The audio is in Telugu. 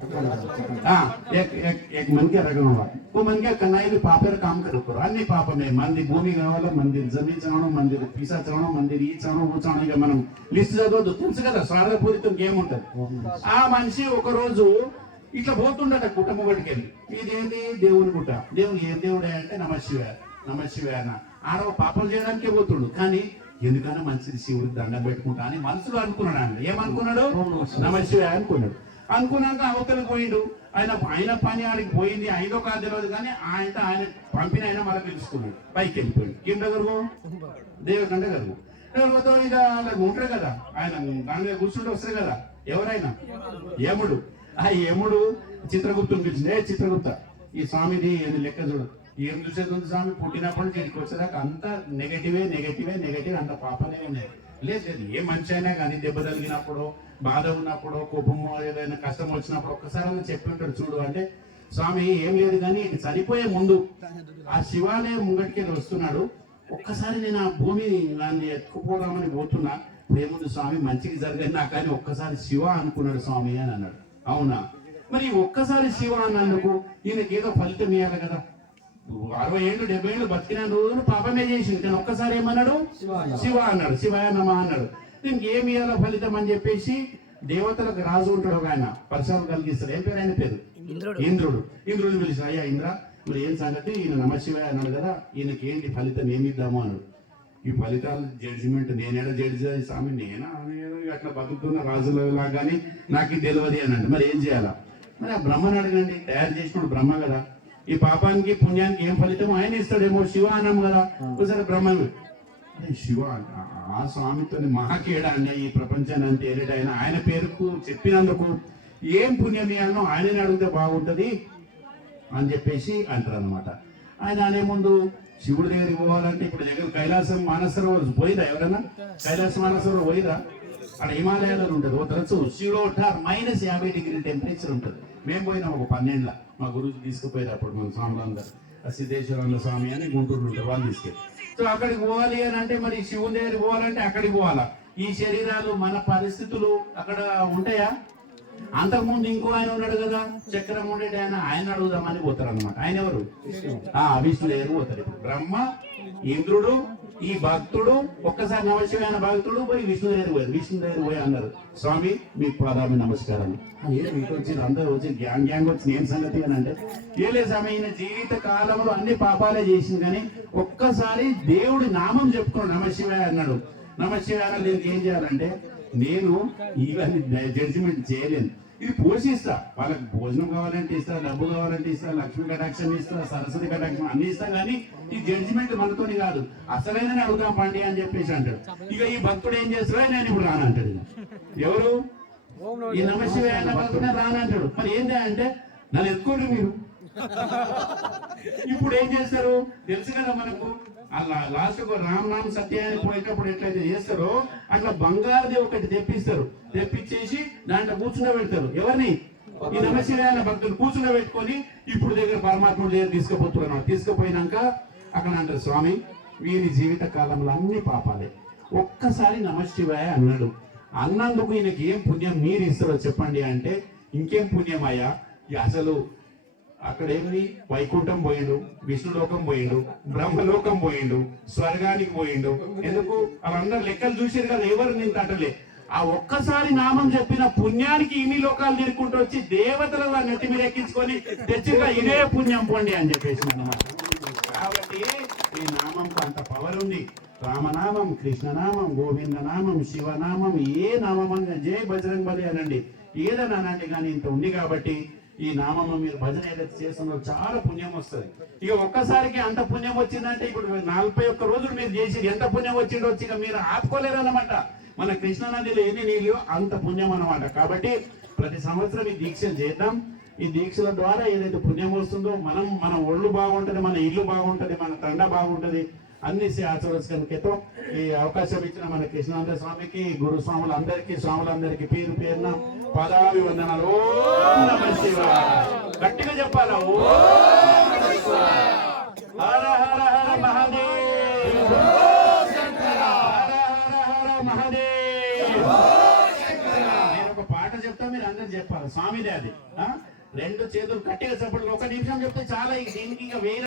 एक मन के रखना हुआ वो मन के कन्नाई भी पापर काम करो करो अन्य पाप में मंदिर भूमि కావాల మందిर जमीन చావడం మందిर పీసా చావడం మందిर ఈ చావడం ఊ చావడం ఇక మనం లిస్ట్ చదవద్దు తెలుసు కదా స్వార్థపూరితం గేమ్ ఉంటది ఆ మనిషి ఒక రోజు ఇట్లా పోతుండట కుటుంబం పట్టుకెళ్ళి ఇదేంటి దేవుని గుట్ట దేవుని ఏం దేవుడే అంటే నమశివాయ అన్న ఆరో పాపం చేయడానికే పోతుండు కానీ ఎందుకన్నా మంచిది శివుడికి దండం పెట్టుకుంటా అని మనసులో అనుకున్నాడు ఆయన ఏమనుకున్నాడు నమశివాయ అనుకున్నాక అవతలకు పోయిండు ఆయన పని ఆడికి పోయింది ఆయనో కాదు తెలియదు కానీ ఆయన పంపిన ఆయన మళ్ళీ పిలుచుకున్నాడు పైకి వెళ్ళిపోయిండు ఏం దగ్గరకు దేవుడి కంటే గరువు లేకపోతే ఇక అలా ఉంటారు కదా ఆయన దాని మీద కూర్చుంటే వస్తారు కదా ఎవరైనా యముడు ఆ యముడు చిత్రగుప్తుని పిలిచింది చిత్రగుప్త ఈ స్వామిది లెక్క చూడు ఏం చూసేది ఉంది స్వామి పుట్టినప్పుడు చేతికి వచ్చేదాకా అంత నెగటివ్ అంత పాపనే ఉన్నాయి లేదు ఏ మనిషి అయినా కానీ దెబ్బ తగిలినప్పుడు బాధ ఉన్నప్పుడు కోపము ఏదైనా కష్టం వచ్చినప్పుడు ఒక్కసారి చెప్పి ఉంటాడు చూడు అంటే స్వామి ఏం లేదు కానీ చనిపోయే ముందు ఆ శివాలయం ముంగటికి వస్తున్నాడు ఒక్కసారి నేను ఆ భూమి దాన్ని ఎత్తుకుపోదామని పోతున్నా ఏముంది స్వామి మంచికి జరగదు నాకు కానీ ఒక్కసారి శివ అనుకున్నాడు స్వామి అని అన్నాడు అవునా మరి ఒక్కసారి శివ అన్నందుకు ఈయనకి ఏదో ఫలితం ఇవ్వాలి కదా 60 ఏళ్ళు 70 ఏళ్ళు బతికిన రోజులు పాపమే చేసింది కానీ ఒక్కసారి ఏమన్నాడు శివ అన్నాడు శివాయ నమ అన్నాడు దీనికి ఏమి ఇవ్వాలో ఫలితం అని చెప్పేసి దేవతలకు రాజు ఉంటాడు ఒక ఆయన పరిశ్రమ కలిగిస్తాడు ఏం పేరు ఆయన పేరు ఇంద్రుడు పిలిచిన అయ్యా ఇంద్ర మరి ఏం సంగతి ఈయన నమశివాయ అన్నాడు కదా ఈయనకి ఏంటి ఫలితం ఏమి ఇద్దాము అన్నాడు ఈ ఫలితాలు జడ్జిమెంట్ నేనేడా జడ్జి స్వామి నేనా అట్లా బతుకుతున్న రాజులలా కానీ నాకు తెలియదు అనండి మరి ఏం చేయాలా మరి ఆ బ్రహ్మను అడగండి తయారు చేసినప్పుడు బ్రహ్మ కదా ఈ పాపానికి పుణ్యానికి ఏం ఫలితం ఆయన ఇస్తాడేమో శివ అన్నాం కదా ఒకసారి బ్రహ్మను శివ ఆ స్వామితో మహాకేడా అండి ఈ ప్రపంచాన్ని అంతే ఏరిటైనా ఆయన పేరుకు చెప్పినందుకు ఏం పుణ్యం ఇవ్వాలనో ఆయనని అడిగితే బాగుంటది అని చెప్పేసి అంటారు అనమాట ఆయన అనే ముందు శివుడి దగ్గరికి పోవాలంటే ఇప్పుడు దగ్గర కైలాసం మానసరోవర్ పోయిరా ఎవరైనా కైలాసం మానసరోవర్ పోయిరా అక్కడ హిమాలయాల్లో ఉంటుంది ఓ తరచు శివుడు -50 డిగ్రీ టెంపరేచర్ ఉంటుంది మేము పోయినాం ఒక 12 మా గురువు తీసుకుపోయారు అప్పుడు మన స్వాములందరూ సిద్ధేశ్వరంలో స్వామి అని గుంటూరు ఉంటారు వాళ్ళు తీసుకెళ్ళి సో అక్కడికి పోవాలి అని అంటే మరి శివుని దగ్గరికి పోవాలంటే అక్కడికి పోవాలా ఈ శరీరాలు మన పరిస్థితులు అక్కడ ఉంటాయా అంతకుముందు ఇంకో ఆయన ఉన్నాడు కదా చక్రం ఉండేటి ఆయన అడుగుదామని పోతారు అనమాట ఆయన ఎవరు విష్ణు దగ్గర పోతారు ఇప్పుడు బ్రహ్మ ఇంద్రుడు ఈ భక్తుడు ఒక్కసారి నమశివాయ భక్తుడు పోయి విష్ణు దగ్గర పోయి అన్నారు స్వామి మీకు పాదామి నమస్కారాలు మీకు వచ్చింది అందరూ వచ్చి గ్యాంగ్ వచ్చింది ఏం సంగతి అని అంటే ఏలే స్వామి ఈయన జీవిత కాలంలో అన్ని పాపాలే చేసింది కానీ ఒక్కసారి దేవుడి నామం చెప్పుకున్నాడు నమశివాయ అన్నాడు నమశివాయ దీనికి ఏం చేయాలంటే నేను ఇవన్నీ జడ్జిమెంట్ చేయలేను ఇది పోషిస్తా వాళ్ళకి భోజనం కావాలంటే ఇస్తా డబ్బు కావాలంటే ఇస్తా లక్ష్మీ కటాక్షం ఇస్తా సరస్వతి కటాక్షం అన్ని ఇస్తా కానీ ఈ జడ్జిమెంట్ మనతోని కాదు అసలైన అడుగుతాం పండి అని చెప్పేసి అంటాడు ఇక ఈ భక్తుడు ఏం చేస్తాడో నేను ఇప్పుడు రానంటాడు ఎవరు ఈ నమశివాయ భక్తుడే రానంటాడు మరి ఏంటి అంటే నన్ను ఎత్తుకోండి మీరు ఇప్పుడు ఏం చేస్తారు తెలుసు కదా మనకు అలా లాస్ట్ రామ్ నామ్ సత్యాన్ని పోయేటప్పుడు ఎట్లయితే చేస్తారో అట్లా బంగారుది ఒకటి తెప్పించేసి దాంట్లో కూర్చుండబెడతారు ఎవరిని ఈ నమశివాయ భక్తులు కూర్చుండబెట్టుకొని ఇప్పుడు దగ్గర పరమాత్ముడి దగ్గర తీసుకుపోతున్నారు తీసుకుపోయినాక అక్కడ అంటారు స్వామి వీరి జీవిత కాలంలో అన్ని పాపాలే ఒక్కసారి నమశివాయ అన్నాడు అన్నందుకు ఈయనకి ఏం పుణ్యం మీరు ఇస్తారో చెప్పండి అంటే ఇంకేం పుణ్యం అయ్యా అసలు అక్కడేమి వైకుంఠం పోయిండు విష్ణులోకం పోయిండు బ్రహ్మలోకం పోయిండు స్వర్గానికి పోయిండు ఎందుకు వాళ్ళందరూ లెక్కలు చూసారు కదా ఎవరు నేను తట్టలే ఆ ఒక్కసారి నామం చెప్పిన పుణ్యానికి ఇన్ని లోకాలు తిరుక్కుంటూ వచ్చి దేవతల నెత్తి మీద ఎక్కించుకొని తెచ్చిగా ఇదే పుణ్యం పొండి అని చెప్పేసి అన్నమాట కాబట్టి ఈ నామంకు అంత పవర్ ఉంది రామనామం కృష్ణనామం గోవిందనామం శివనామం ఏ నామం జై బజరంగ్ బలి అనండి ఏదన్నా అనండి కానీ ఇంత ఉంది కాబట్టి ఈ నామం మీరు భజన ఏదైతే చేస్తున్నారు చాలా పుణ్యం వస్తుంది ఇక ఒక్కసారికి అంత పుణ్యం వచ్చిందంటే ఇప్పుడు 41 రోజులు మీరు చేసి ఎంత పుణ్యం వచ్చిందో వచ్చి మీరు ఆపుకోలేరు అనమాట మన కృష్ణానదిలో ఎన్ని నీళ్ళు అంత పుణ్యం అనమాట కాబట్టి ప్రతి సంవత్సరం ఈ దీక్షలు చేద్దాం ఈ దీక్షల ద్వారా ఏదైతే పుణ్యం వస్తుందో మన ఒళ్ళు బాగుంటది మన ఇల్లు బాగుంటది మన తండ బాగుంటది అన్ని ఆచరించగలిగితే ఈ అవకాశం ఇచ్చిన మన కృష్ణానంద స్వామికి గురు స్వాములందరికీ పేరు పేరున పదావి వందనాలు ఓం నమః శివాయ గట్టిగా చెప్పాలా ఓం నమః శివాయ హర హర హర మహాదేవ్ హర హర హర మహాదేవ్ నేను ఒక పాట చెప్తా మీరు అందరూ చెప్పాలి స్వామిదే అది. రెండు చేతులు గట్టిగా చెప్పండి, ఒక నిమిషం చెప్తే చాలా, దీనికి ఇంకా వేరే